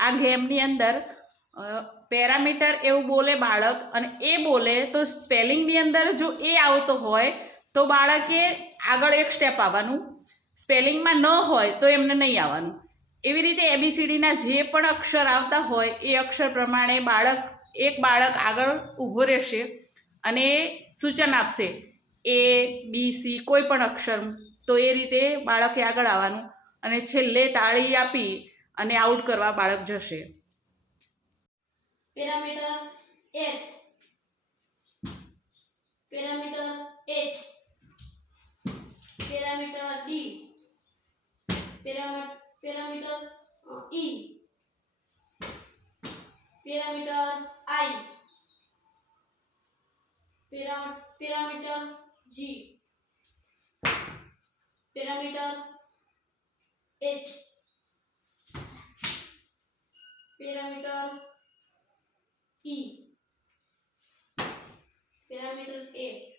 આ ગેમની અંદર પેરામીટર એવું બોલે બાળક અને એ બોલે, તો સ્પેલિંગની અંદર જો એ આવતો હોય, તો બાળકે આગળ એક સ્ટેપ આવવાનું. સ્પેલિંગમાં ન હોય તો એમને નહીં આવવાનું. એવી રીતે એબીસીડીના જે પણ અક્ષર આવતા હોય, એ અક્ષર પ્રમાણે બાળક, એક બાળક આગળ ઊભો રહેશે અને સૂચન આપશે. એ, બી, સી કોઈ પણ અક્ષર, તો એ રીતે બાળકે આગળ આવવાનું અને છેલ્લે તાળી આપી અને આઉટ કરવા બાળક જશે parameter S parameter H parameter D parameter parameter uh, E parameter I param parameter Parameter E parameter A